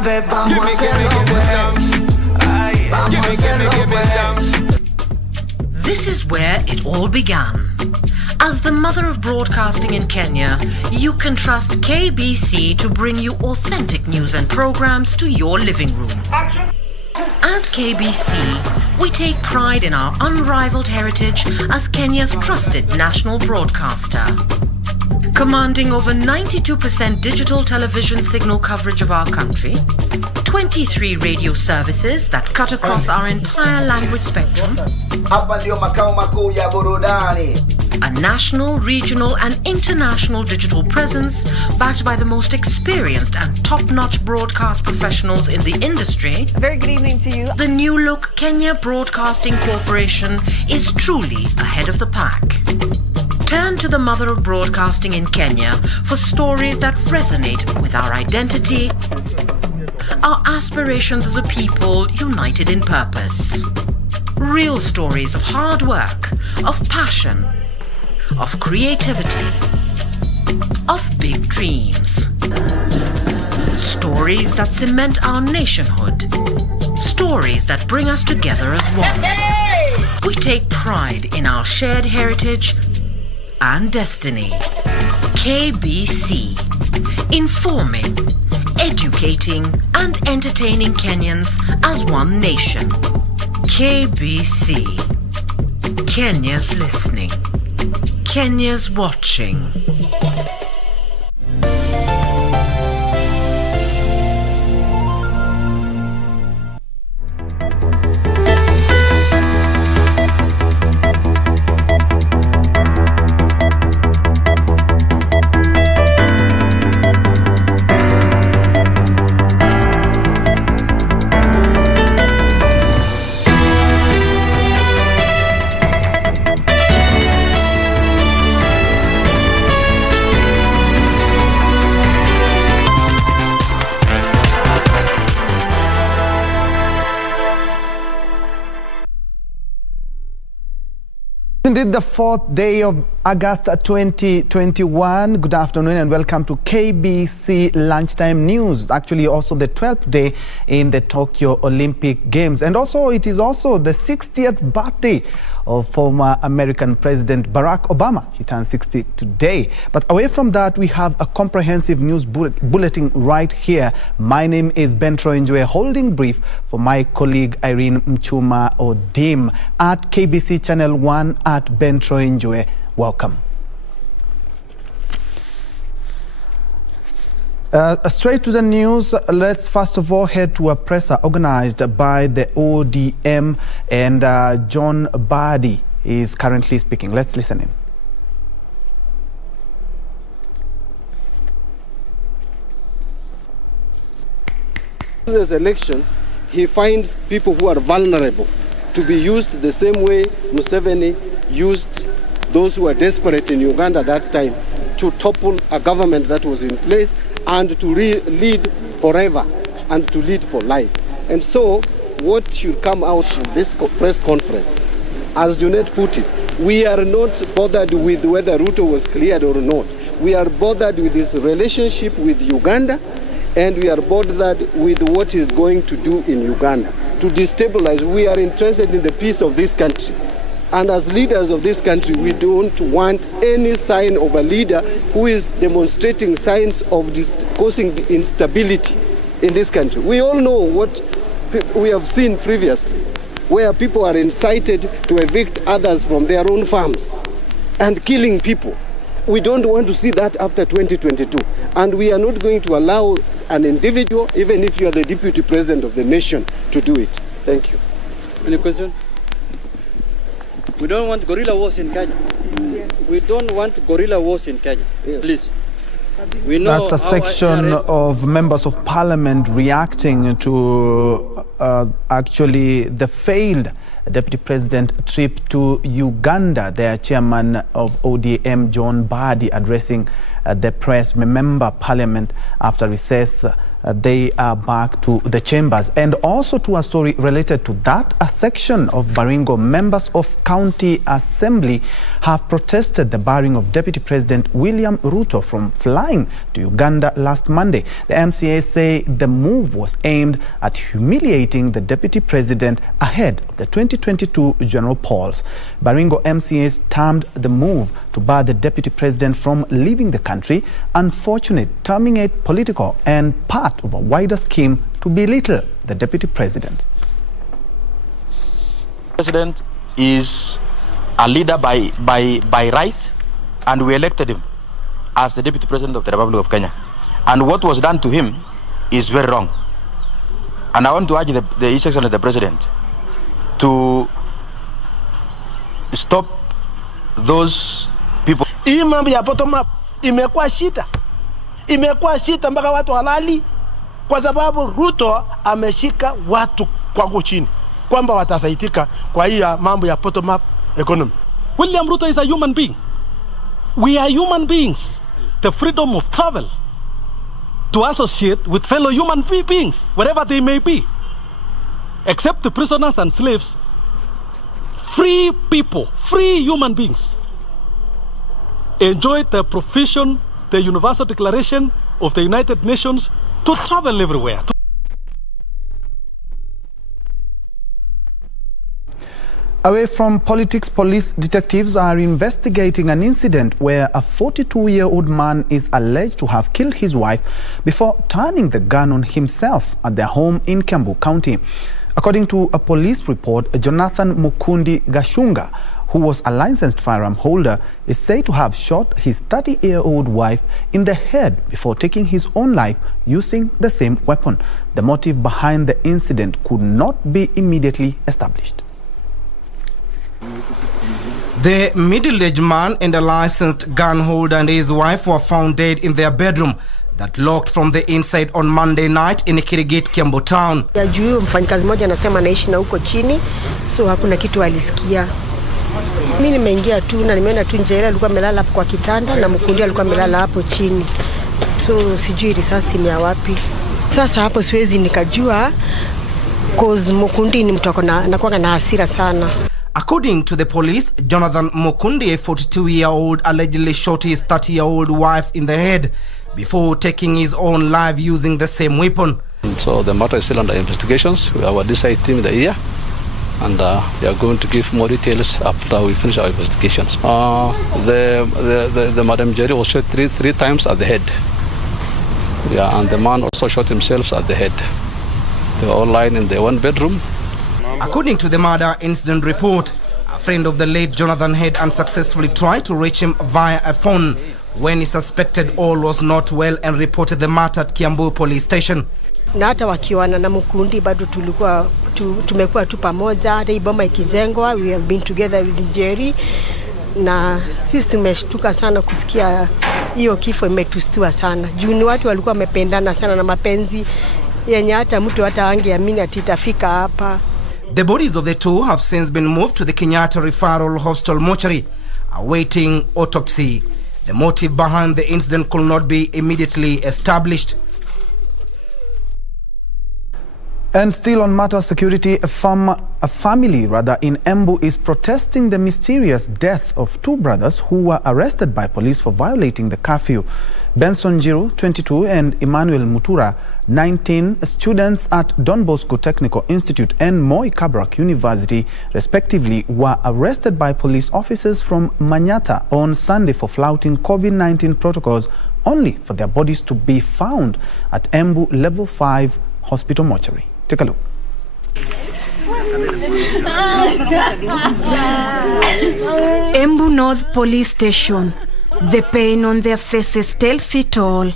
ver, vamos a hacerlo pues. This is where it all began. As the mother of broadcasting in Kenya, you can trust KBC to bring you authentic news and programs to your living room. As KBC, we take pride in our unrivaled heritage as Kenya's trusted national broadcaster. Commanding over 92% digital television signal coverage of our country, 23 radio services that cut across our entire language spectrum, a national, regional and international digital presence backed by the most experienced and top-notch broadcast professionals in the industry. A very good evening to you. The new look Kenya Broadcasting Corporation is truly ahead of the pack. Turn to the mother of broadcasting in Kenya for stories that resonate with our identity, our aspirations as a people united in purpose. Real stories of hard work, of passion, of creativity, of big dreams. Stories that cement our nationhood. Stories that bring us together as one. We take pride in our shared heritage and destiny. KBC. Informing, educating and entertaining Kenyans as one nation. KBC. Kenya's listening. Kenya's watching. Indeed, the 4th day of August 2021. Good afternoon and welcome to KBC Lunchtime News. Actually, also the 12th day in the Tokyo Olympic Games. And also, it is also the 60th birthday of former American President Barack Obama. He turned 60 today. But away from that, we have a comprehensive news bulletin right here. My name is Njue, holding brief for my colleague Irene Mchuma Odim at KBC Channel 1 at Njue. Welcome. Straight to the news. Let's first of all head to a presser organized by the ODM, and John Badi is currently speaking. Let's listen in. This election, he finds people who are vulnerable to be used the same way Museveni used those who were desperate in Uganda that time to topple a government that was in place and to lead forever and to lead for life. And so what should come out of this press conference, as Junet put it, we are not bothered with whether Ruto was cleared or not. We are bothered with his relationship with Uganda, and we are bothered with what he's going to do in Uganda to destabilize. We are interested in the peace of this country. And as leaders of this country, we don't want any sign of a leader who is demonstrating signs of causing instability in this country. We all know what we have seen previously, where people are incited to evict others from their own farms and killing people. We don't want to see that after 2022. And we are not going to allow an individual, even if you are the deputy president of the nation, to do it. Thank you. Any question? We don't want guerrilla wars in Kenya. Yes. We don't want guerrilla wars in Kenya. Yes. Please. We know that's a section of members of parliament reacting to actually the failed deputy president trip to Uganda. Their chairman of ODM, John Badi, addressing the press. Remember, parliament after recess they are back to the chambers. And also to a story related to that, a section of Baringo members of County Assembly have protested the barring of Deputy President William Ruto from flying to Uganda last Monday. The MCA say the move was aimed at humiliating the Deputy President ahead of the 2022 general polls. Baringo MCAs termed the move to bar the Deputy President from leaving the country unfortunate, terming it political and part of a wider scheme to belittle the Deputy President. The President is a leader by right, and we elected him as the Deputy President of the Republic of Kenya. And what was done to him is very wrong. And I want to urge the His Excellency the President to stop those people. Hii mambo ya bottom up imekuwa shida. Imekuwa shida mpaka watu halali kwa sababu Ruto ameshika watu kwa chini kwamba watasaitika kwa hii mambo ya bottom up economy. William Ruto is a human being. We are human beings. The freedom of travel to associate with fellow human beings, wherever they may be, except the prisoners and slaves, free people, free human beings, enjoy the provision, the Universal Declaration of the United Nations to travel everywhere. Away from politics, police detectives are investigating an incident where a 42-year-old man is alleged to have killed his wife before turning the gun on himself at their home in Kiambu County. According to a police report, Jonathan Mukundi Gashunga, who was a licensed firearm holder, is said to have shot his 30-year-old wife in the head before taking his own life using the same weapon. The motive behind the incident could not be immediately established. The middle-aged man and a licensed gun holder and his wife were found dead in their bedroom that locked from the inside on Monday night in Kirigit, Kiambu town. Ya juu mfanyikazi mmoja anasema anaishi na huko chini, so hakuna kitu alisikia. Mimi nimeingia tu na nimeona tu Njue alikuwa amelala kwa kitanda na Mukundi alikuwa amelala hapo chini. So sijui risasi ni ya wapi. Sasa hapo siwezi nikajua cause Mukundi ni mtu anakuwa na hasira sana. According to the police, Jonathan Mukundi, a 42-year-old, allegedly shot his 30-year-old wife in the head before taking his own life using the same weapon. So the matter is still under investigations. We have our DCI team in the area, and we are going to give more details after we finish our investigations. The Madam Jerry was shot three times at the head. Yeah, and the man also shot himself at the head. They were all lying in their one bedroom. According to the murder incident report, a friend of the late Jonathan had unsuccessfully tried to reach him via a phone when he suspected all was not well and reported the matter at Kiambu police station. Na hata wakiwana na Mukundi bado tumekuwa tu pamoja, hata iboma ikijengwa, we have been together with Jerry, na sisi tumeshtuka sana kusikia hiyo kifo, imetustua sana. Juu ni watu walikuwa wamependana sana na mapenzi yenye hata mtu hata angeamini ati itafika hapa. The bodies of the two have since been moved to the Kenyatta Referral Hospital mortuary, awaiting autopsy. The motive behind the incident could not be immediately established. And still on matter of security, a family in Embu is protesting the mysterious death of two brothers who were arrested by police for violating the curfew. Benson Njiru, 22, and Emmanuel Mutura, 19, students at Don Bosco Technical Institute and Moi Kabrak University, respectively, were arrested by police officers from Manyata on Sunday for flouting COVID-19 protocols, only for their bodies to be found at Embu Level 5 Hospital mortuary. Take a look. Embu North Police Station. The pain on their faces tells it all.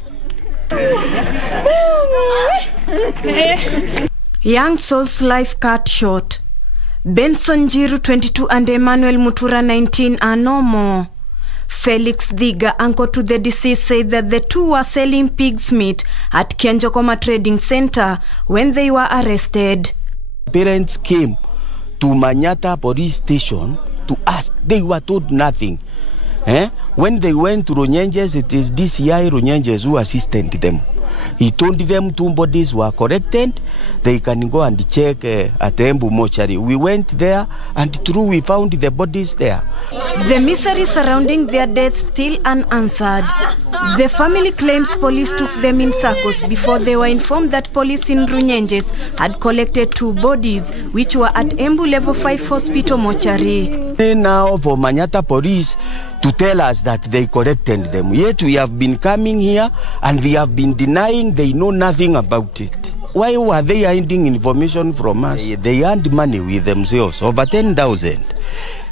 Young soul's life cut short. Benson Njiru, 22, and Emmanuel Mutura, 19, are no more. Felix Dhiga, uncle to the deceased, said that the two were selling pig's meat at Kianjokoma Trading Center when they were arrested. Parents came to Manyata police station to ask. They were told nothing. When they went to Runyenjes, it is DCI Runyenjes who assisted them. He told them 2 bodies were corrected. They can go and check at Embu mortuary. We went there, and true, we found the bodies there. The misery surrounding their death still unanswered. The family claims police took them in circles before they were informed that police in Runyenjes had collected 2 bodies, which were at Embu Level 5 Hospital mortuary. Now for Manyata police to tell us that they corrected them. Yet we have been coming here and they have been denying they know nothing about it. Why were they hiding information from us? They earned money with themselves, over 10,000,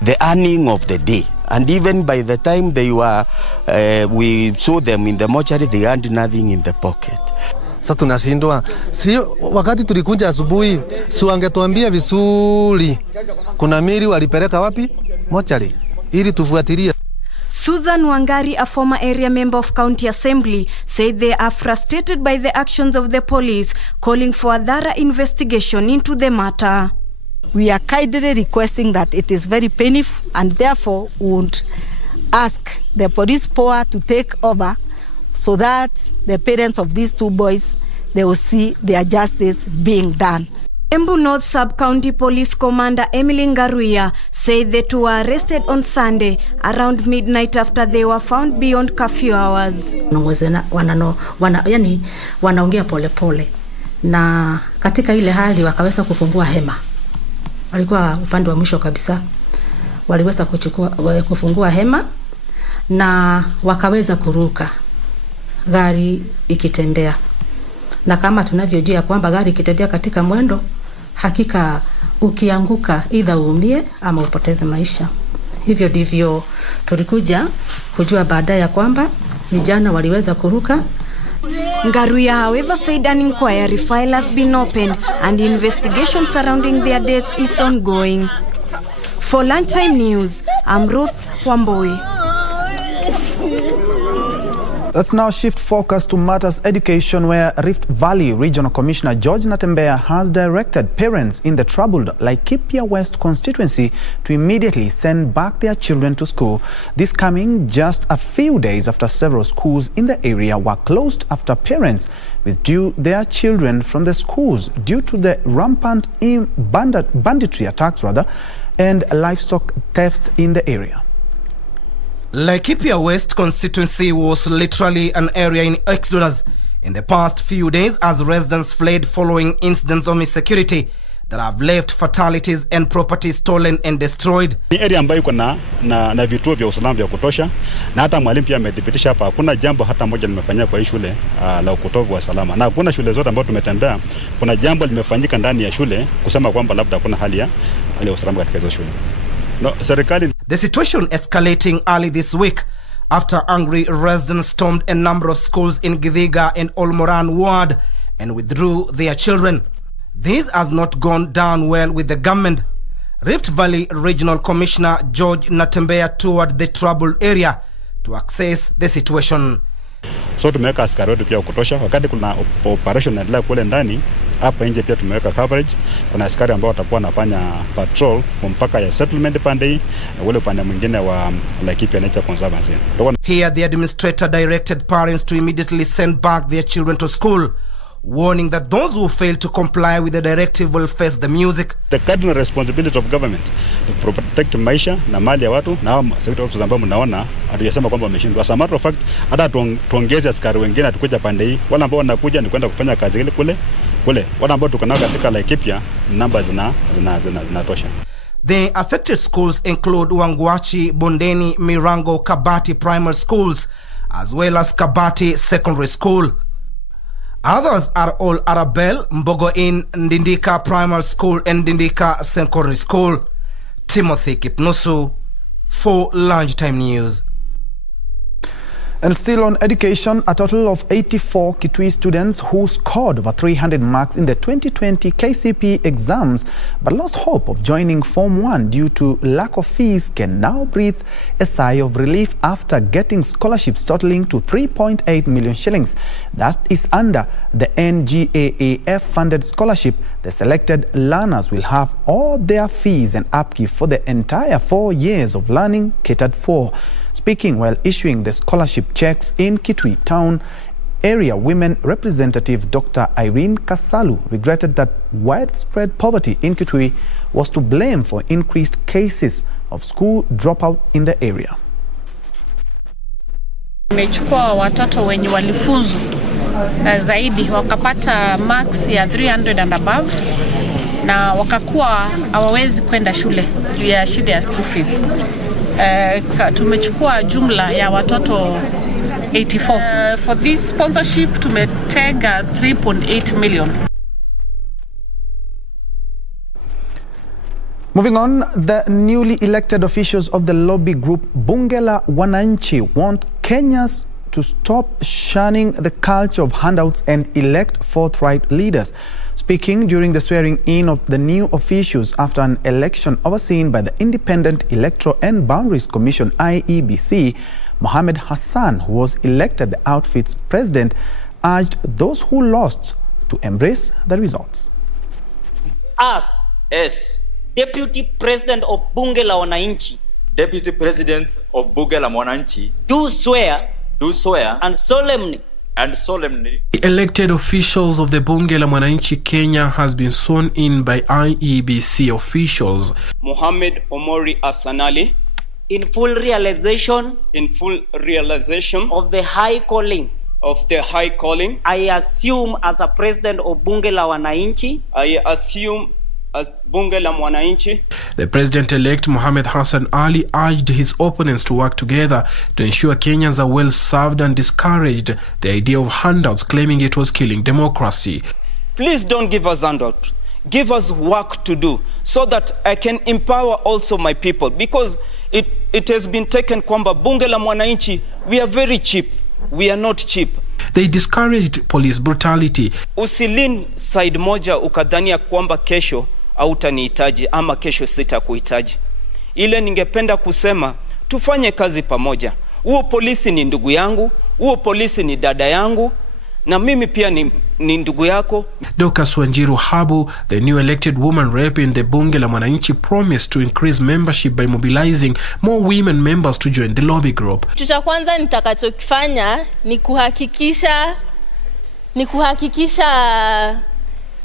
the earning of the day. And even by the time they were, we saw them in the mortuary, they earned nothing in the pocket. Sasa tunashindwa, si wakati tulikunja asubuhi, si wangetuambia vizuri kuna mili walipeleka wapi mortuary ili tufuatilie. Susan Wangari, a former area member of County Assembly, said they are frustrated by the actions of the police, calling for a thorough investigation into the matter. We are kindly requesting that it is very painful, and therefore would ask the police power to take over so that the parents of these 2 boys, they will see their justice being done. Embu North Sub-County Police Commander Emily Ngaruya said the 2 were arrested on Sunday around midnight after they were found beyond curfew hours. Wanaongea polepole na katika ile hali wakaweza kufungua hema. Walikuwa upande wa mwisho kabisa. Waliweza kufungua hema na wakaweza kuruka gari ikitembea. Na kama tunavyojua kwamba gari ikitembea katika mwendo, hakika ukianguka either uumie ama upoteze maisha. Hivyo ndivyo tulikuja kujua baadaye kwamba vijana waliweza kuruka. Ngaruya, however, said an inquiry file has been opened and investigation surrounding their deaths is ongoing. For Lunchtime News, I'm Ruth Wamboi. Let's now shift focus to matters education, where Rift Valley Regional Commissioner George Natembeya has directed parents in the troubled Laikipia West constituency to immediately send back their children to school. This coming just a few days after several schools in the area were closed after parents withdrew their children from the schools due to the rampant banditry attacks and livestock thefts in the area. Laikipia West constituency was literally an area in exodus in the past few days as residents fled following incidents of insecurity that have left fatalities and property stolen and destroyed. Ni area ambayo iko na vituo vya usalama vya kutosha, na hata mwalimu pia amedhibitisha hapa hakuna jambo hata moja limefanyika kwa hii shule la ukotovu wa salama. Na hakuna shule zote ambazo tumetembea kuna jambo limefanyika ndani ya shule kusema kwamba labda kuna hali ya usalama katika hizo shule. No, serikali. The situation escalating early this week after angry residents stormed a number of schools in Githiga and Olmoran ward and withdrew their children. This has not gone down well with the government. Rift Valley Regional Commissioner George Natembeya toured the troubled area to assess the situation. So tumeweka askari wetu pia kutosha wakati kuna operation inaendelea kule ndani. Hapa nje pia tumeweka coverage. Kuna askari ambao watakuwa wanafanya patrol mpaka ya settlement pande hii na ule upande mwingine wa Laikipia Nature Conservancy. Here the administrator directed parents to immediately send back their children to school, warning that those who fail to comply with the directive will face the music. The cardinal responsibility of government to protect maisha na mali ya watu, na security officers ambao mnaona hatujasema kwamba wameshindwa. As a matter of fact, hata tuongeze askari wengine atakuja pande hii. Wale ambao wanakuja ni kwenda kufanya kazi ile kule. Wale ambao tuko nao katika Laikipia namba zinatosha. The affected schools include Wangwachi, Bondeni, Mirango, Kabati primary schools as well as Kabati secondary school. Others are all Arabel, Mbogoin, Ndindika primary school and Ndindika secondary school. Timothy Kipnusu for Lunchtime News. And still on education, a total of 84 Kitui students who scored over 300 marks in the 2020 KCPE exams but lost hope of joining Form 1 due to lack of fees can now breathe a sigh of relief after getting scholarships totaling to 3.8 million shillings. That is under the NGAAF-funded scholarship. The selected learners will have all their fees and upkeep for the entire 4 years of learning catered for. Speaking while issuing the scholarship checks in Kitui town area, Women Representative Dr. Irene Kasalu regretted that widespread poverty in Kitui was to blame for increased cases of school dropout in the area. Nimechukua watoto wenye walifunzu zaidi wakapata marks ya 300 and above na wakakuwa hawawezi kwenda shule ya shida ya school fees. Tumechukua jumla ya watoto 84. For this sponsorship tumetega 3.8 million. Moving on, the newly elected officials of the lobby group Bunge la Mwananchi want Kenyans to stop shunning the culture of handouts and elect forthright leaders. Speaking during the swearing-in of the new officials after an election overseen by the Independent Electoral and Boundaries Commission (IEBC), Mohamed Hassan, who was elected the outfit's president, urged those who lost to embrace the results. Us, as Deputy President of Bunge la Mwananchi, Deputy President of Bunge la Mwananchi, do swear and solemnly elected officials of the Bunge la Mwananchi Kenya has been sworn in by IEBC officials. Mohamed Omori Asanali, in full realization of the high calling I assume as a president of Bunge la Mwananchi. As Bunge la Mwananchi. The president-elect Mohamed Hassan Ali urged his opponents to work together to ensure Kenyans are well served and discouraged the idea of handouts, claiming it was killing democracy. Please don't give us handout. Give us work to do so that I can empower also my people, because it has been taken kwamba Bunge la Mwananchi, we are very cheap. We are not cheap. They discouraged police brutality. Usilin side moja ukadhania kwamba kesho hautanihitaji ama kesho sitakuhitaji. Ile ningependa kusema tufanye kazi pamoja. Huo polisi ni ndugu yangu, huo polisi ni dada yangu, na mimi pia ni ndugu yako. Dorcas Wanjiru Habu, the new elected woman rep in the Bunge la Mwananchi, promised to increase membership by mobilizing more women members to join the lobby group. Kitu cha kwanza nitakachokifanya ni kuhakikisha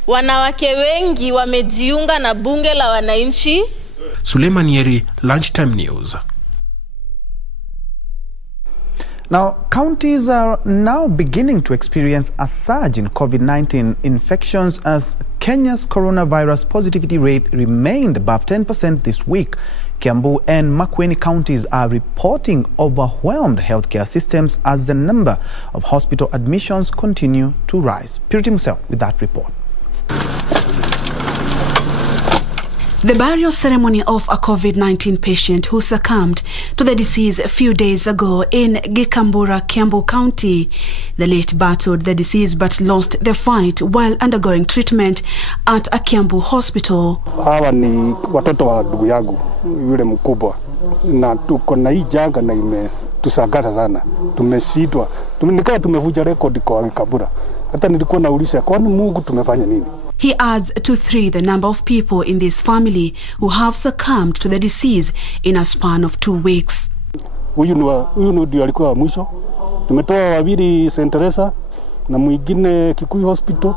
wanawake wengi wamejiunga na Bunge la Wananchi. Suleiman Yeri, Lunchtime News. Now, counties are now beginning to experience a surge in COVID-19 infections as Kenya's coronavirus positivity rate remained above 10% this week. Kiambu and Makueni counties are reporting overwhelmed healthcare systems as the number of hospital admissions continue to rise. Purity Musel with that report. The burial ceremony of a COVID-19 patient who succumbed to the disease a few days ago in Gikambura, Kiambu County. The late battled the disease but lost the fight while undergoing treatment at a Kiambu hospital. Hawa ni watoto wa ndugu yangu yule mkubwa, na tuko na hii janga na imetusagaza sana. Tumeshindwa, nikawa tumevuja rekodi kwa Gikambura. Hata nilikuwa nauliza kwani Mungu tumefanya nini? He adds to 3 the number of people in this family who have succumbed to the disease in a span of 2 weeks. Huyu ndio alikuwa wa mwisho. Tumetoa wawili St. Teresa na mwingine Kitui Hospital,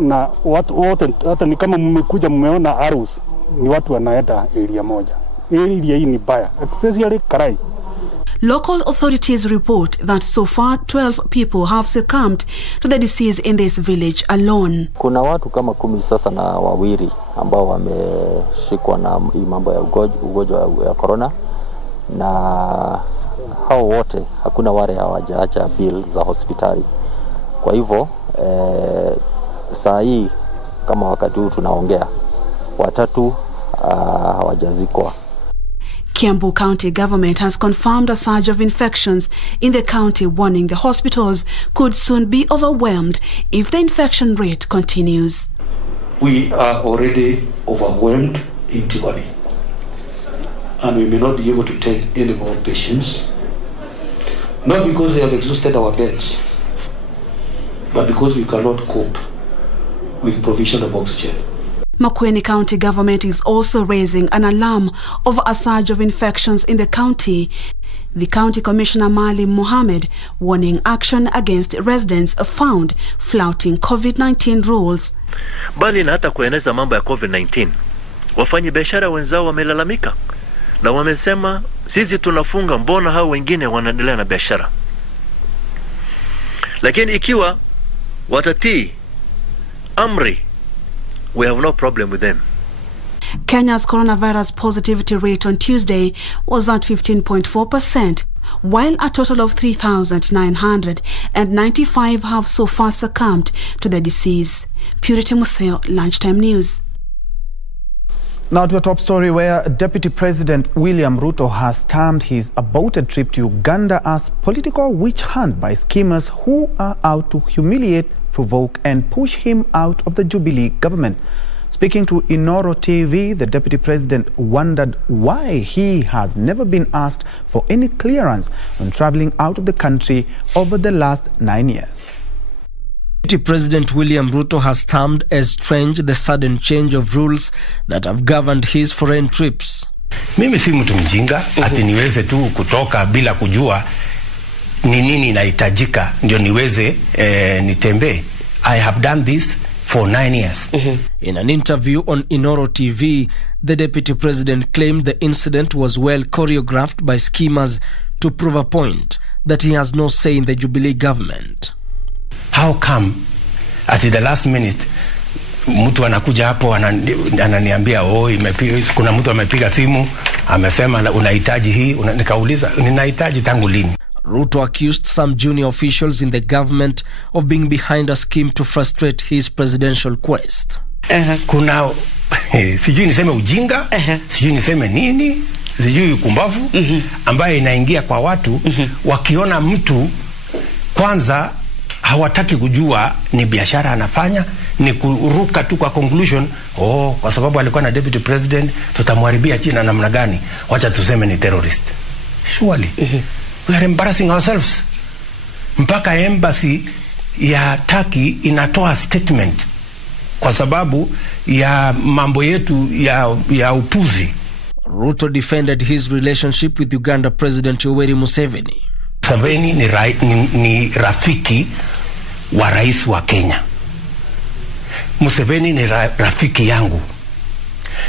na watu wote hata ni kama mmekuja mmeona arrows, ni watu wanaenda area moja. Area hii ni baya, especially Karai. Local authorities report that so far 12 people have succumbed to the disease in this village alone. Kuna watu kama 10 sasa na wawili ambao wameshikwa na mambo ya ugonjwa ya corona, na hao wote hakuna wale hawajaacha bill za hospitali. Kwa hivyo saa hii kama wakati huu tunaongea 3 hawajazikwa. Kiambu County government has confirmed a surge of infections in the county, warning the hospitals could soon be overwhelmed if the infection rate continues. We are already overwhelmed in Tivoli, and we may not be able to take any more patients, not because they have exhausted our beds, but because we cannot cope with provision of oxygen. Makueni County government is also raising an alarm over a surge of infections in the county. The County Commissioner Maalim Mohamed warning action against residents found flouting COVID-19 rules. Bali na hata kueneza mambo ya COVID-19, wafanyi biashara wenzao wamelalamika na wamesema sisi tunafunga, mbona hao wengine wanaendelea na biashara? Lakini ikiwa watatii amri, we have no problem with them. Kenya's coronavirus positivity rate on Tuesday was at 15.4%, while a total of 3,995 have so far succumbed to the disease. Purity Museo, Lunchtime News. Now to a top story where Deputy President William Ruto has termed his aborted trip to Uganda as political witch hunt by schemers who are out to humiliate, provoke and push him out of the Jubilee government. Speaking to Inoro TV, the Deputy President wondered why he has never been asked for any clearance when travelling out of the country over the last 9 years. Deputy President William Ruto has termed as strange the sudden change of rules that have governed his foreign trips. Mimi si mtu mjinga ati niweze tu kutoka bila kujua ni nini inahitajika ndio niweze nitembee. I have done this for 9 years. In an interview on Inoro TV, the Deputy President claimed the incident was well choreographed by schemers to prove a point that he has no say in the Jubilee government. How come at the last minute mtu anakuja hapo ananiambia kuna mtu amepiga simu amesema unahitaji hii, nikauliza ninahitaji tangu lini? Ruto accused some junior officials in the government of being behind a scheme to frustrate his presidential quest. Kuna sijui niseme ujinga, sijui niseme nini, sijui kumbavu ambaye inaingia kwa watu wakiona mtu kwanza hawataki kujua ni biashara anafanya, ni kuruka tu kwa conclusion, kwa sababu alikuwa na deputy president tutamharibia China namna gani, wacha tuseme ni terrorist. Surely we are embarrassing ourselves. Mpaka embassy ya Turkey inatoa statement kwa sababu ya mambo yetu ya upuzi. Ruto defended his relationship with Uganda President Yoweri Museveni. Museveni ni rafiki wa rais wa Kenya. Museveni ni rafiki yangu.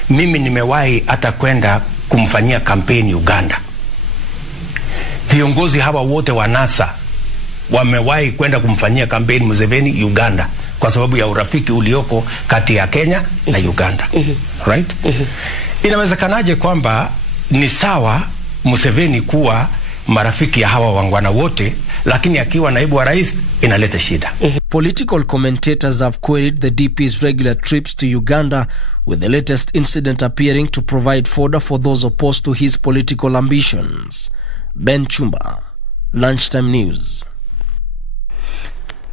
Mimi nimewahi hata kwenda kumfanyia kampeni Uganda. Viongozi hawa wote wa NASA wamewahi kwenda kumfanyia kampeni Museveni Uganda kwa sababu ya urafiki ulioko kati ya Kenya na Uganda. Right? Inawezekanaje kwamba ni sawa Museveni kuwa marafiki ya hawa wangwana wote, lakini akiwa naibu wa rais inaleta shida? Political commentators have queried the DP's regular trips to Uganda, with the latest incident appearing to provide fodder for those opposed to his political ambitions. Ben Chumba, Lunchtime News.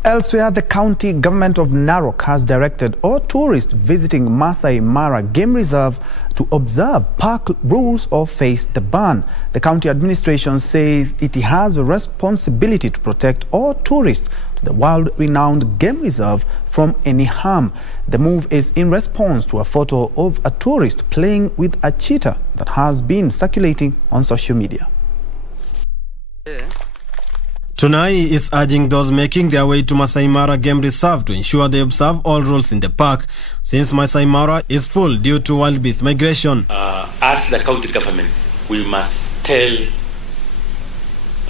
Elsewhere, the county government of Narok has directed all tourists visiting Maasai Mara Game Reserve to observe park rules or face the ban. The county administration says it has a responsibility to protect all tourists to the world-renowned game reserve from any harm. The move is in response to a photo of a tourist playing with a cheetah that has been circulating on social media. Tunai is urging those making their way to Maasai Mara Game Reserve to ensure they observe all rules in the park, since Maasai Mara is full due to wild beast migration. As the county government, we must tell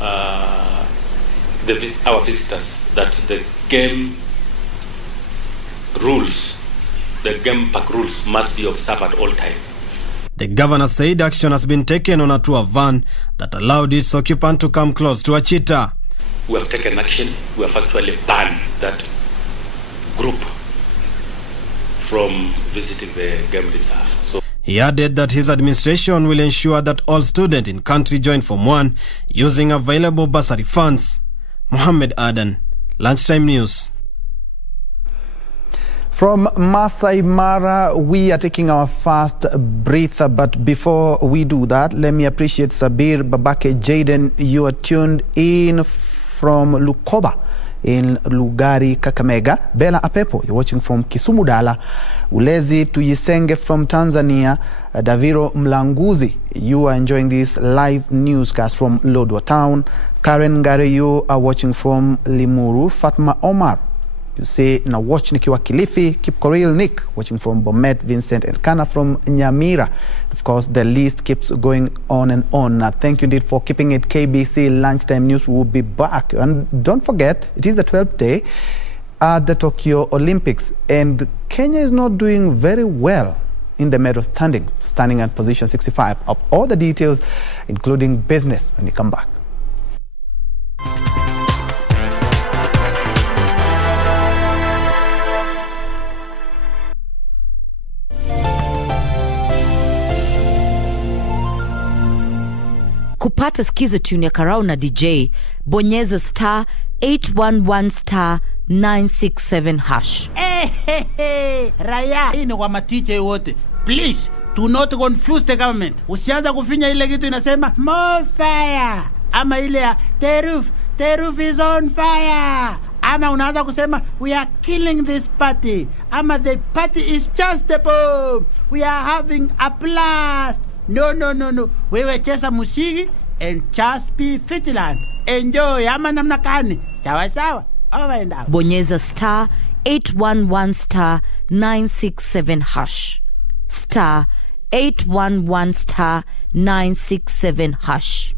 our visitors that the game rules, the game park rules must be observed at all times. The governor said action has been taken on a tour van that allowed its occupant to come close to a cheetah. We have taken action. We have actually banned that group from visiting the game reserve. So he added that his administration will ensure that all students in country join Form 1 using available bursary funds. Mohammed Adan, Lunchtime News. From Maasai Mara, we are taking our first breather, but before we do that, let me appreciate Sabir, Babake, Jaden. You are tuned in from Lukoba in Lugari, Kakamega. Bella Apepo, you're watching from Kisumu Dala. Ulezi Tuyisenge from Tanzania. Daviro Mlanguzi, you are enjoying this live newscast from Lodwar Town. Karen Ngare, you are watching from Limuru. Fatma Omar, you say na watch nikiwa Kilifi. Keep Koril Nick, watching from Bomet. Vincent and Kana from Nyamira. Of course, the list keeps going on and on. Thank you indeed for keeping it KBC Lunchtime News. We will be back. And don't forget, it is the 12th day at the Tokyo Olympics. And Kenya is not doing very well in the medal standing at position 65. Of all the details, including business, when you come back. Kupata skiza tune ya Karau na DJ, bonyeza star 811 star 967 hash. Raya, hii ni kwa matiche wote. Please, do not confuse the government. Usianza kufinya ile kitu inasema more fire. Ama ile ya the roof is on fire. Ama unaanza kusema we are killing this party. Ama the party is just a bomb. We are having a blast. No. Wewe cheza musiki and just be fitland. Enjoy. Ama namna kani. Sawa. Over and out. Bonyeza star 811 star 967 hash. Star 811 star 967 hash.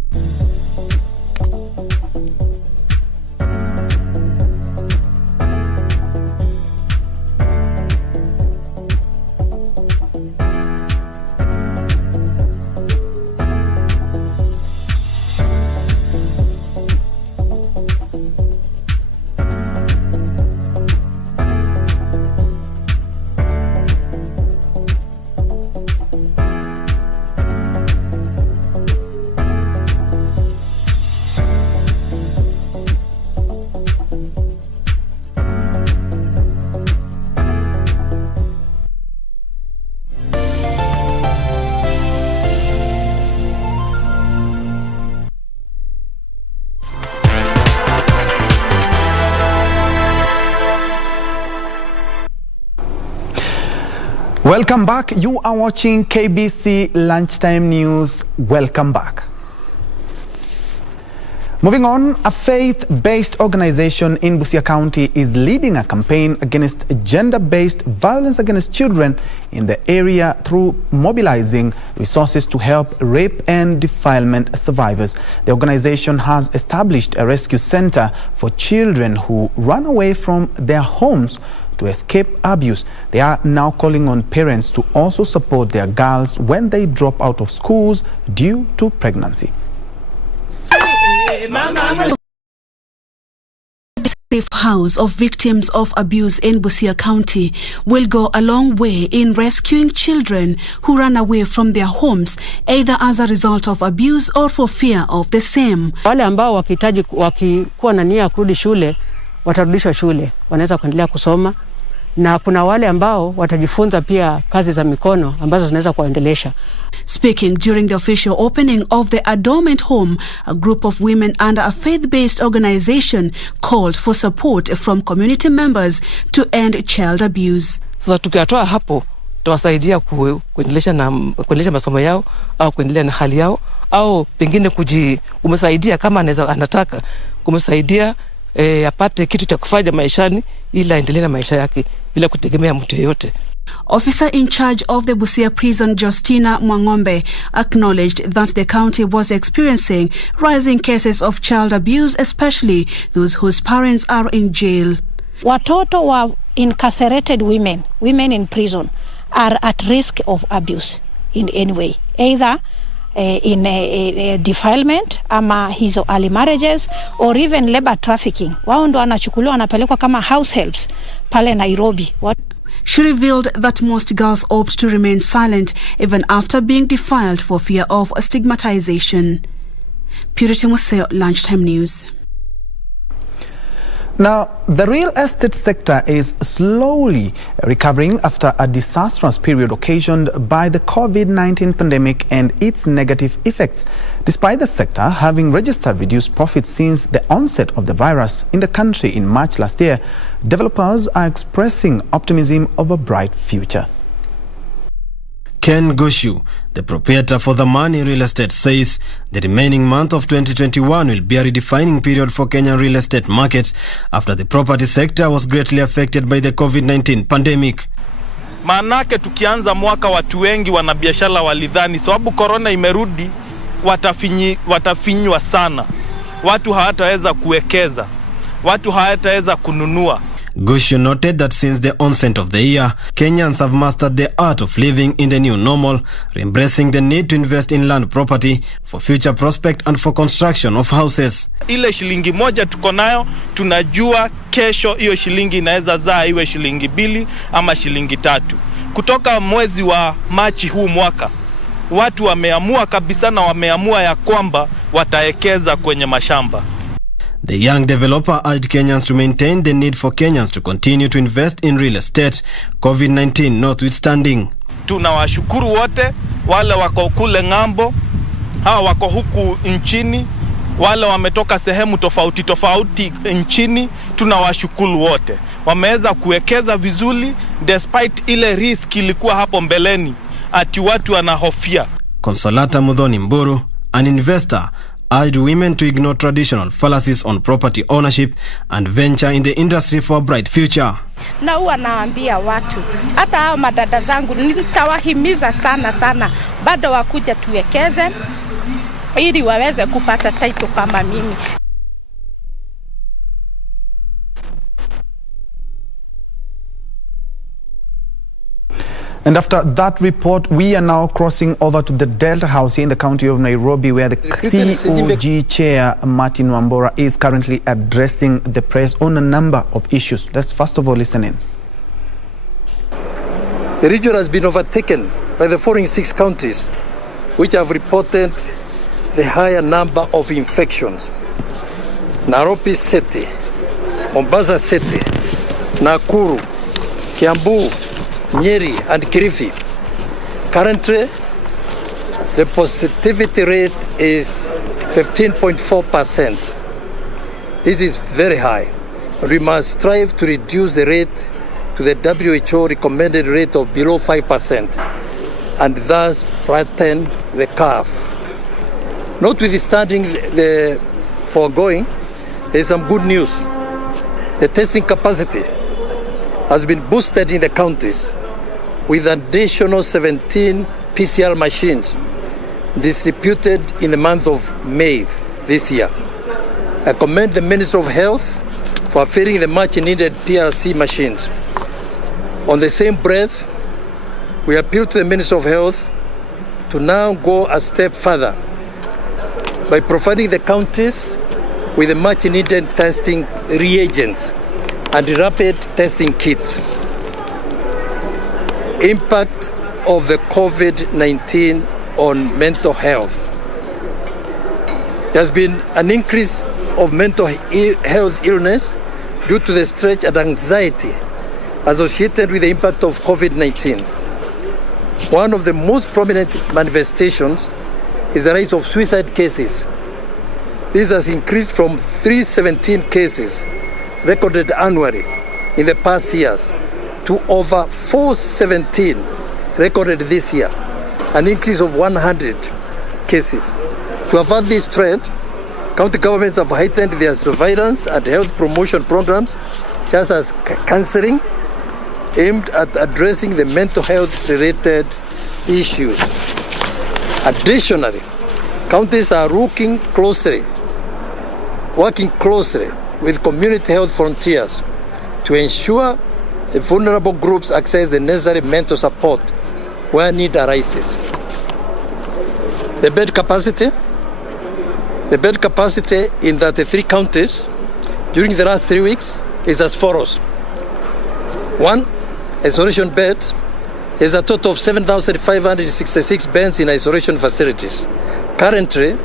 Welcome back. You are watching KBC Lunchtime News. Welcome back. Moving on, a faith-based organization in Busia County is leading a campaign against gender-based violence against children in the area through mobilizing resources to help rape and defilement survivors. The organization has established a rescue center for children who run away from their homes to escape abuse. They are now calling on parents to also support their girls when they drop out of schools due to pregnancy. Safe house of victims of abuse in Busia County will go a long way in rescuing children who run away from their homes either as a result of abuse or for fear of the same. Wale ambao wakikuwa na nia kurudi shule watarudishwa shule, wanaweza kuendelea kusoma, na kuna wale ambao watajifunza pia kazi za mikono ambazo zinaweza kuendelesha. Speaking during the official opening of the Adornment Home, a group of women under a faith-based organization called for support from community members to end child abuse. Sasa tukiatoa hapo, tuwasaidia kuendelesha masomo yao au kuendelea na hali yao, au pengine kumsaidia kama anataka kumsaidia apate kitu cha kufanya maishani ili aendelee na maisha yake bila kutegemea mtu yeyote. Officer in charge of the Busia prison, Justina Mwangombe, acknowledged that the county was experiencing rising cases of child abuse, especially those whose parents are in jail. Watoto wa incarcerated women in prison, are at risk of abuse in any way, either in defilement ama hizo early marriages or even labor trafficking. Wao ndo wanachukuliwa wanapelekwa kama house helps pale Nairobi. She revealed that most girls opt to remain silent even after being defiled for fear of stigmatization. Purity Museo, Lunchtime News. Now, the real estate sector is slowly recovering after a disastrous period occasioned by the COVID-19 pandemic and its negative effects. Despite the sector having registered reduced profits since the onset of the virus in the country in March last year, developers are expressing optimism of a bright future. Ken Gushu, the proprietor for the Money Real Estate, says the remaining month of 2021 will be a redefining period for Kenyan real estate market after the property sector was greatly affected by the COVID-19 pandemic. Maanake tukianza mwaka watu wengi wanabiashara walidhani sababu corona imerudi watafinywa sana. Watu hawataweza kuwekeza. Watu hawataweza kununua. Gushu noted that since the onset of the year, Kenyans have mastered the art of living in the new normal, embracing the need to invest in land property for future prospect and for construction of houses. Ile shilingi moja tuko nayo, tunajua kesho hiyo shilingi inaweza zaa iwe shilingi 2 ama shilingi 3. Kutoka mwezi wa Machi huu mwaka, watu wameamua kabisa na wameamua ya kwamba wataekeza kwenye mashamba. The young developer urged Kenyans to maintain the need for Kenyans to continue to invest in real estate, COVID-19 notwithstanding. Tunawashukuru wote, wale wako kule ngambo, hawa wako huku nchini, wale wametoka sehemu tofauti nchini, tunawashukuru wote. Wameweza kuwekeza vizuri despite ile risk ilikuwa hapo mbeleni ati watu wanahofia. Consolata Mudhoni Mburu, an investor, urged women to ignore traditional fallacies on property ownership and venture in the industry for a bright future. Na huwa naambia watu, hata hao madada zangu nitawahimiza sana bado wakuja tuwekeze ili waweze kupata title kama mimi. And after that report, we are now crossing over to the Delta House here in the county of Nairobi, where the COG chair, Martin Wambora, is currently addressing the press on a number of issues. Let's first of all listen in. The region has been overtaken by the following 6 counties, which have reported the higher number of infections: Nairobi City, Mombasa City, Nakuru, Kiambu, Nyeri and Kilifi. Currently, the positivity rate is 15.4%. This is very high. We must strive to reduce the rate to the WHO recommended rate of below 5% and thus flatten the curve. Notwithstanding the foregoing, there is some good news. The testing capacity has been boosted in the counties with additional 17 PCR machines distributed in the month of May this year. I commend the Minister of Health for filling the much needed PRC machines. On the same breath, we appeal to the Minister of Health to now go a step further by providing the counties with the much needed testing reagents and rapid testing kits. Impact of the COVID-19 on mental health. There has been an increase of mental health illness due to the stress and anxiety associated with the impact of COVID-19. One of the most prominent manifestations is the rise of suicide cases. This has increased from 317 cases recorded annually in the past years to over 417 recorded this year, an increase of 100 cases. To avert this trend, county governments have heightened their surveillance and health promotion programs, just as counseling, aimed at addressing the mental health related issues. Additionally, counties are working closely with community health volunteers to ensure the vulnerable groups access the necessary mental support where need arises. The bed capacity in the 3 counties during the last 3 weeks is as follows. 1, isolation bed is a total of 7,566 beds in isolation facilities. Currently,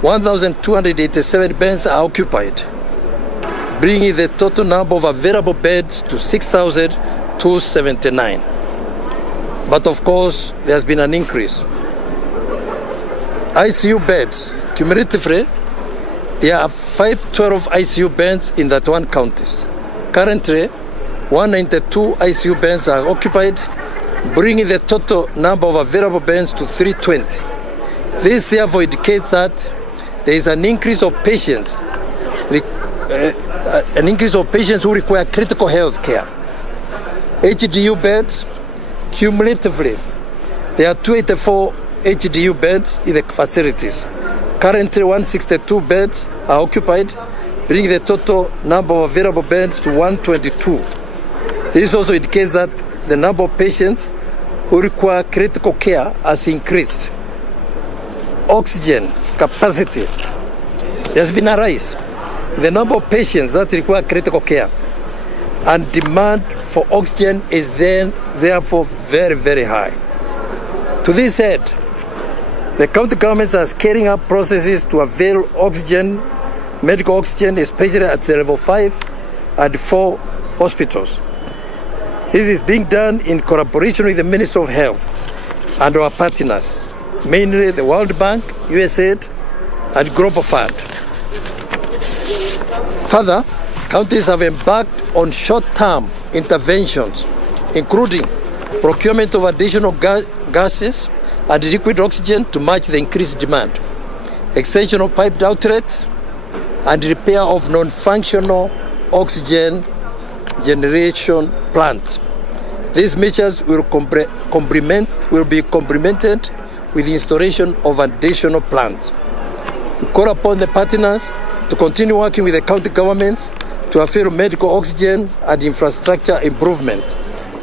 1,287 beds are occupied. bringing the total number of available beds to 6,279. But of course, there has been an increase. ICU beds, cumulatively, there are 512 ICU beds in 31 counties. Currently, 192 ICU beds are occupied, bringing the total number of available beds to 320. This therefore indicates that there is an increase of patients who require critical health care. HDU beds, cumulatively, there are 284 HDU beds in the facilities. Currently, 162 beds are occupied, bringing the total number of available beds to 122. This also indicates that the number of patients who require critical care has increased. Oxygen capacity, there has been a rise in the number of patients that require critical care, and demand for oxygen is therefore very, very high. To this end, the county governments are scaling up processes to avail oxygen, medical oxygen, especially at the level 5 and 4 hospitals. This is being done in collaboration with the Ministry of Health and our partners, mainly the World Bank, USAID, and Global Fund. Further, counties have embarked on short-term interventions, including procurement of additional gases and liquid oxygen to match the increased demand, extension of piped outlets, and repair of non-functional oxygen generation plants. These measures will be complemented with the installation of additional plants. We call upon the partners to continue working with the county governments to avail medical oxygen and infrastructure improvement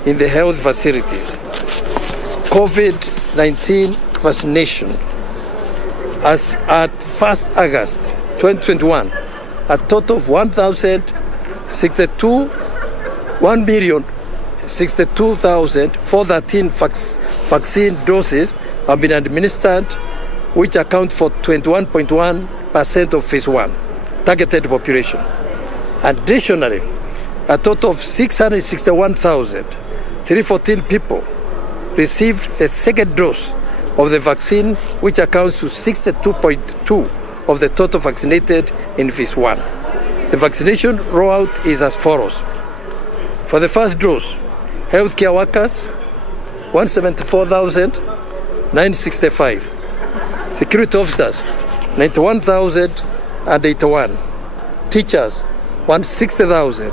in the health facilities. COVID-19 vaccination. As at 1st August 2021, a total of 1,062,413 vaccine doses have been administered, which account for 21.1% of phase 1 targeted population. Additionally, a total of 661,314 people received the second dose of the vaccine, which accounts to 62.2% of the total vaccinated in phase 1. The vaccination rollout is as follows. For the first dose, healthcare workers, 174,965. Security officers, 91,081. Teachers, 160,000.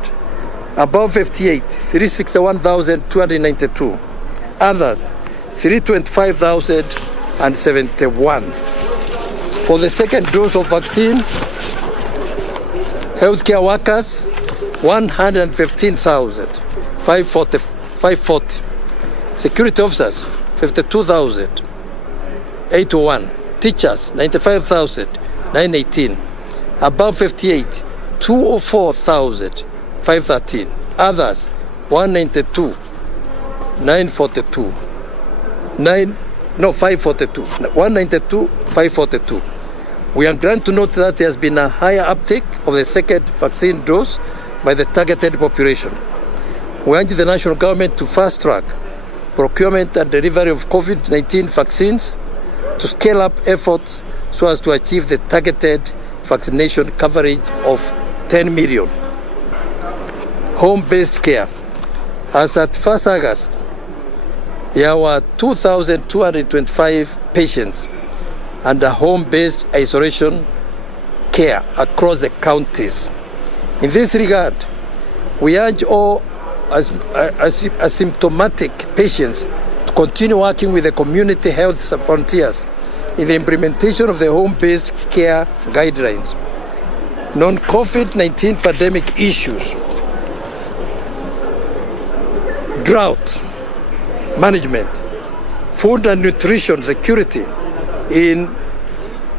Above 58, 361,292. Others, 325,071. For the second dose of vaccine, healthcare workers, 115,540. Security officers, 52,081. Teachers, 95,918. Above 58, 204,513. Others, 192,942. 542. We are glad to note that there has been a higher uptake of the second vaccine dose by the targeted population. We urge the national government to fast-track procurement and delivery of COVID-19 vaccines, to scale up efforts so as to achieve the targeted vaccination coverage of 10 million. Home-based care. As at 1st August, there were 2,225 patients under home-based isolation care across the counties. In this regard, we urge all asymptomatic patients to continue working with the community health volunteers in the implementation of the home-based care guidelines. Non-COVID-19 pandemic issues. Drought management, food and nutrition security in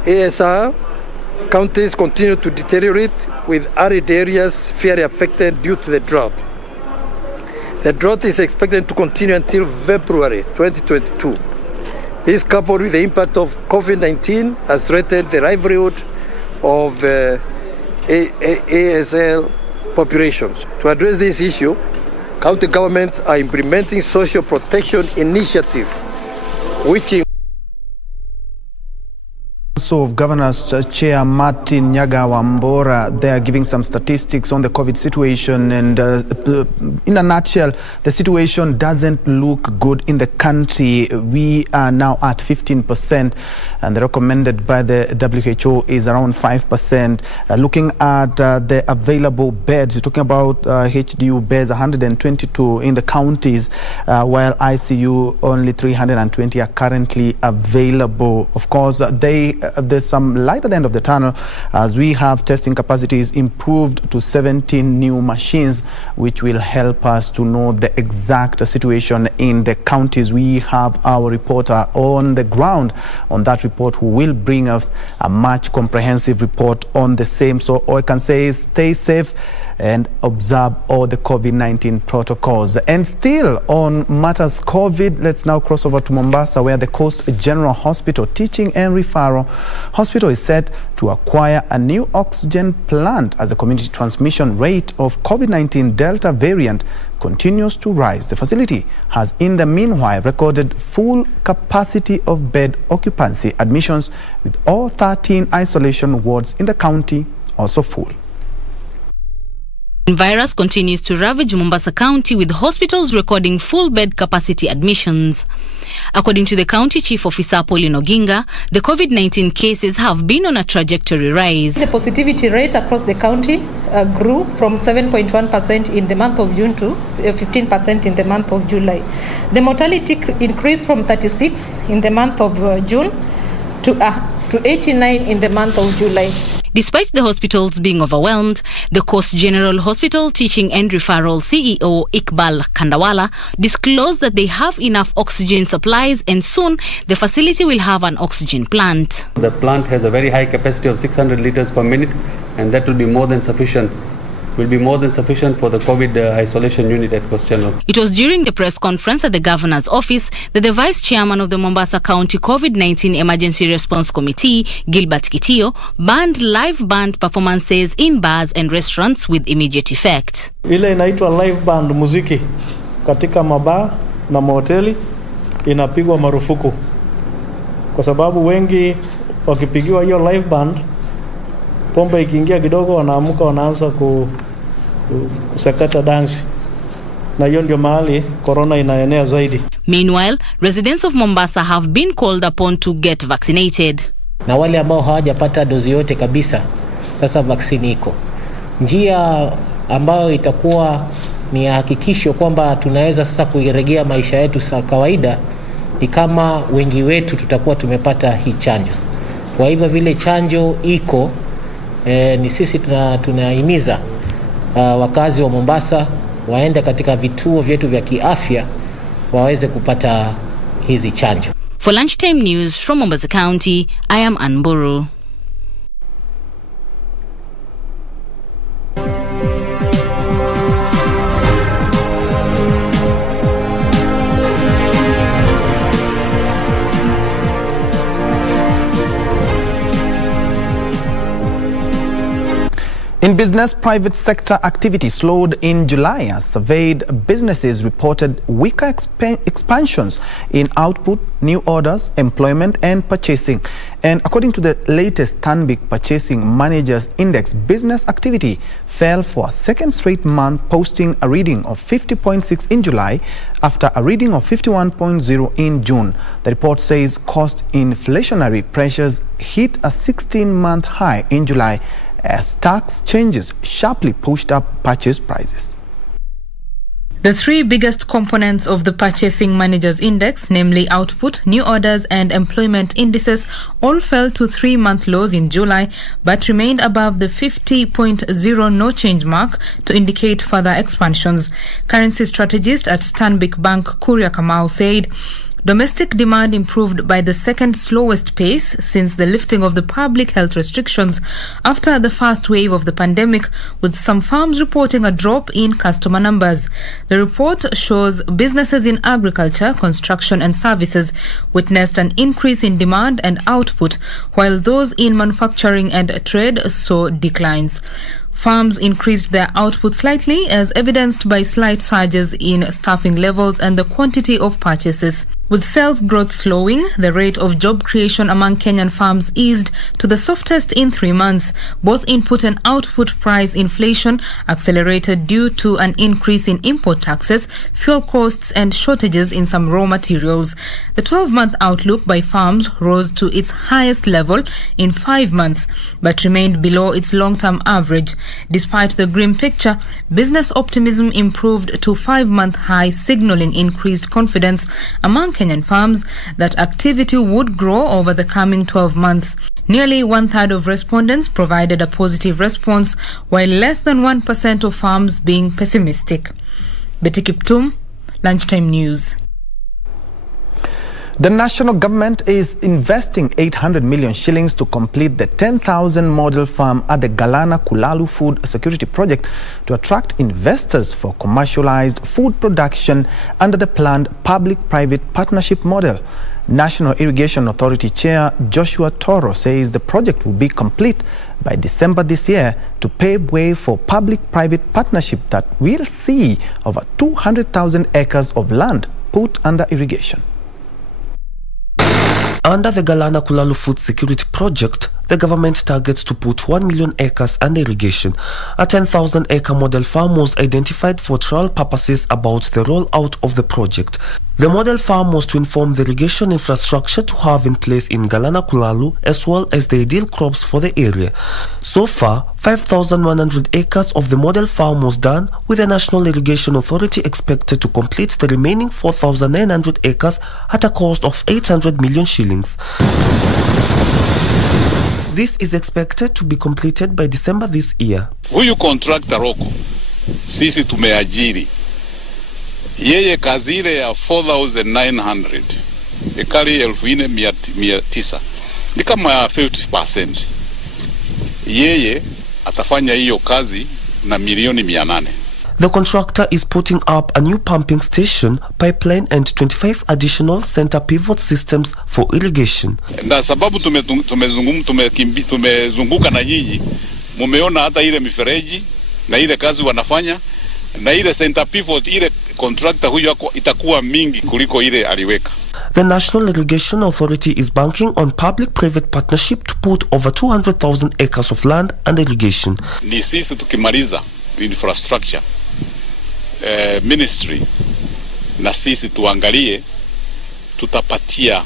ASR counties continue to deteriorate, with arid areas severely affected due to the drought. The drought is expected to continue until February 2022. This, coupled with the impact of COVID-19, has threatened the livelihood of ASL populations. To address this issue, county governments are implementing social protection initiative, which of Governors Chair Martin Nyaga Wambora, they are giving some statistics on the COVID situation, and in a nutshell, the situation doesn't look good in the country. We are now at 15%, and the recommended by the WHO is around 5%. Looking at the available beds, we're talking about HDU beds, 122 in the counties, while ICU only 320 are currently available. Of course, there's some light at the end of the tunnel, as we have testing capacities improved to 17 new machines, which will help us to know the exact situation in the counties. We have our reporter on the ground on that report, who will bring us a much comprehensive report on the same. So all I can say is stay safe and observe all the COVID-19 protocols. And still on matters COVID, let's now cross over to Mombasa, where the Coast General Hospital Teaching and Referral Hospital is set to acquire a new oxygen plant as the community transmission rate of COVID-19 Delta variant continues to rise. The facility has in the meanwhile recorded full capacity of bed occupancy, admissions with all 13 isolation wards in the county also full. Virus continues to ravage Mombasa County, with hospitals recording full bed capacity admissions. According to the County Chief Officer Pauline Oginga, the COVID-19 cases have been on a trajectory rise. The positivity rate across the county grew from 7.1% in the month of June to 15% in the month of July. The mortality increased from 36 in the month of June to 89 in the month of July. Despite the hospitals being overwhelmed, the Coast General Hospital Teaching and Referral CEO Iqbal Kandawala disclosed that they have enough oxygen supplies, and soon the facility will have an oxygen plant. The plant has a very high capacity of 600 liters per minute, and that will be more than sufficient. Will be more than sufficient for the COVID isolation unit at Coast General. It was during the press conference at the Governor's office that the Vice Chairman of the Mombasa County COVID-19 Emergency Response Committee, Gilbert Kitio, banned live band performances in bars and restaurants with immediate effect. Ile inaitwa live band muziki katika mabaa na mahoteli inapigwa marufuku, kwa sababu wengi wakipigiwa hiyo live band, pombe ikiingia kidogo wanaamuka wanaanza kusakata dance, na hiyo ndio mahali corona inaenea zaidi. Meanwhile, residents of Mombasa have been called upon to get vaccinated. Na wale ambao hawajapata dozi yote kabisa, sasa vaccine iko. Njia ambayo itakuwa ni hakikisho kwamba tunaweza sasa kuiregea maisha yetu sa kawaida ni kama wengi wetu tutakuwa tumepata hii chanjo. Kwa hivyo vile chanjo iko, ni sisi tunahimiza wakazi wa Mombasa waende katika vituo vyetu vya kiafya waweze kupata hizi chanjo. For Lunchtime News from Mombasa County, I am Anburu. In business, private sector activity slowed in July as surveyed businesses reported weaker expansions in output, new orders, employment and purchasing. And according to the latest Stanbic Purchasing Managers Index, business activity fell for a second straight month, posting a reading of 50.6 in July after a reading of 51.0 in June. The report says cost inflationary pressures hit a 16-month high in July as tax changes sharply pushed up purchase prices. The three biggest components of the Purchasing Managers Index, namely output, new orders and employment indices, all fell to 3-month lows in July but remained above the 50.0 no change mark to indicate further expansions. Currency strategist at Stanbic Bank Kuria Kamau said domestic demand improved by the second slowest pace since the lifting of the public health restrictions after the first wave of the pandemic, with some firms reporting a drop in customer numbers. The report shows businesses in agriculture, construction and services witnessed an increase in demand and output, while those in manufacturing and trade saw declines. Farms increased their output slightly, as evidenced by slight surges in staffing levels and the quantity of purchases. With sales growth slowing, the rate of job creation among Kenyan farms eased to the softest in 3 months. Both input and output price inflation accelerated due to an increase in import taxes, fuel costs, and shortages in some raw materials. The 12-month outlook by farms rose to its highest level in 5 months, but remained below its long-term average. Despite the grim picture, business optimism improved to 5-month high, signaling increased confidence among Kenyan farms that activity would grow over the coming 12 months. Nearly 1/3 of respondents provided a positive response, while less than 1% of farms being pessimistic. Betty Kiptum, Lunchtime News. The national government is investing 800 million shillings to complete the 10,000 model farm at the Galana Kulalu food security project to attract investors for commercialized food production under the planned public-private partnership model. National Irrigation Authority Chair Joshua Toro says the project will be complete by December this year to pave way for public-private partnership that will see over 200,000 acres of land put under irrigation. Under the Galana Kulalu Food Security Project, the government targets to put 1 million acres under irrigation. A 10,000-acre model farm was identified for trial purposes about the rollout of the project. The model farm was to inform the irrigation infrastructure to have in place in Galana Kulalu, as well as the ideal crops for the area. So far, 5,100 acres of the model farm was done, with the National Irrigation Authority expected to complete the remaining 4,900 acres at a cost of 800 million shillings. This is expected to be completed by December this year. Huyu contractor roko sisi tumeajiri yeye kazi ile ya 4,900 ekari 4,900 ni kama 50%. Yeye atafanya hiyo kazi na milioni 800. The contractor is putting up a new pumping station, pipeline and 25 additional center pivot systems for irrigation. Na sababu tumezunguka na nyinyi, mumeona hata ile mifereji na ile kazi wanafanya na ile center pivot, ile contractor huyo itakuwa mingi kuliko ile aliweka. The National Irrigation Authority is banking on public-private partnership to put over 200,000 acres of land under irrigation. Ni sisi tukimaliza infrastructure ministry na sisi tuangalie tutapatia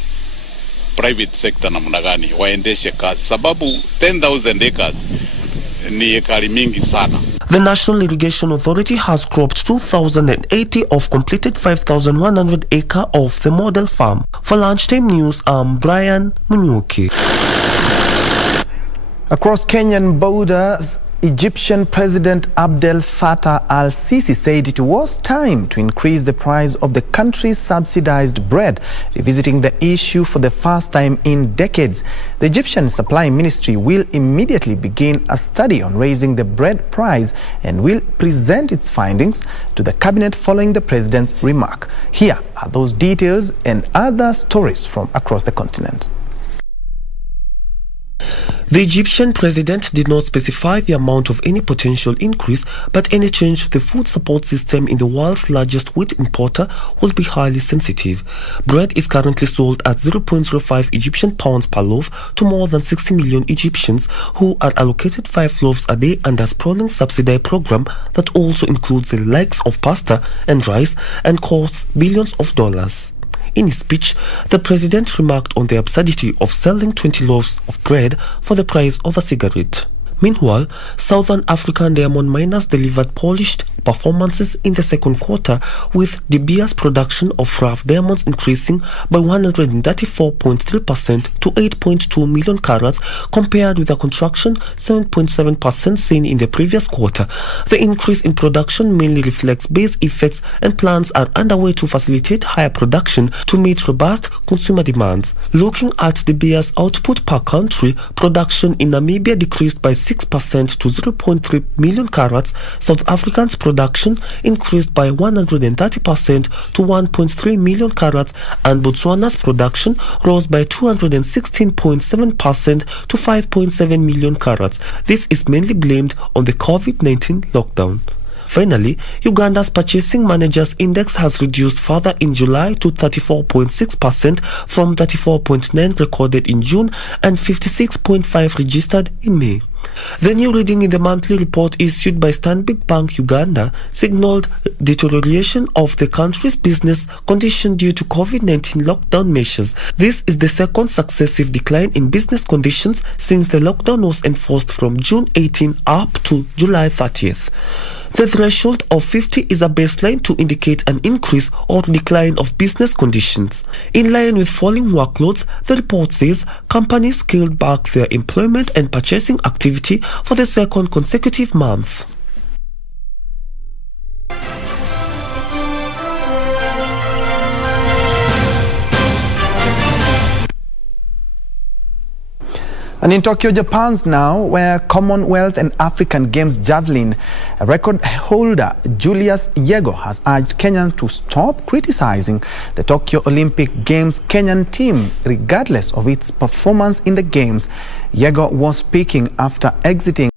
private sector namna gani waendeshe kazi, sababu 10,000 acres ni ekari mingi sana. The National Irrigation Authority has cropped 2,080 of completed 5,100 acre of the model farm. For Lunchtime News, I'm Brian Munyuki. Across Kenyan borders, Egyptian President Abdel Fattah al-Sisi said it was time to increase the price of the country's subsidized bread, revisiting the issue for the first time in decades. The Egyptian Supply Ministry will immediately begin a study on raising the bread price and will present its findings to the cabinet following the president's remark. Here are those details and other stories from across the continent. The Egyptian president did not specify the amount of any potential increase, but any change to the food support system in the world's largest wheat importer will be highly sensitive. Bread is currently sold at 0.05 Egyptian pounds per loaf to more than 60 million Egyptians who are allocated 5 loaves a day under a sprawling subsidy program that also includes the likes of pasta and rice and costs billions of dollars. In his speech, the president remarked on the absurdity of selling 20 loaves of bread for the price of a cigarette. Meanwhile, Southern African diamond miners delivered polished performances in the second quarter, with De Beers production of rough diamonds increasing by 134.3% to 8.2 million carats, compared with a contraction 7.7% seen in the previous quarter. The increase in production mainly reflects base effects, and plans are underway to facilitate higher production to meet robust consumer demands. Looking at De Beers output per country, production in Namibia decreased by 106% to 0.3 million carats, South Africa's production increased by 130% to 1.3 million carats, and Botswana's production rose by 216.7% to 5.7 million carats. This is mainly blamed on the COVID-19 lockdown. Finally, Uganda's Purchasing Managers Index has reduced further in July to 34.6% from 34.9 recorded in June and 56.5 registered in May. The new reading in the monthly report issued by Stanbic Bank Uganda signaled deterioration of the country's business condition due to COVID-19 lockdown measures. This is the second successive decline in business conditions since the lockdown was enforced from June 18 up to July 30th. The threshold of 50 is a baseline to indicate an increase or decline of business conditions. In line with falling workloads, the report says companies scaled back their employment and purchasing activity for the second consecutive month. And in Tokyo, Japan's now, where Commonwealth and African Games javelin record holder Julius Yego has urged Kenyans to stop criticizing the Tokyo Olympic Games Kenyan team, regardless of its performance in the Games. Yego was speaking after exiting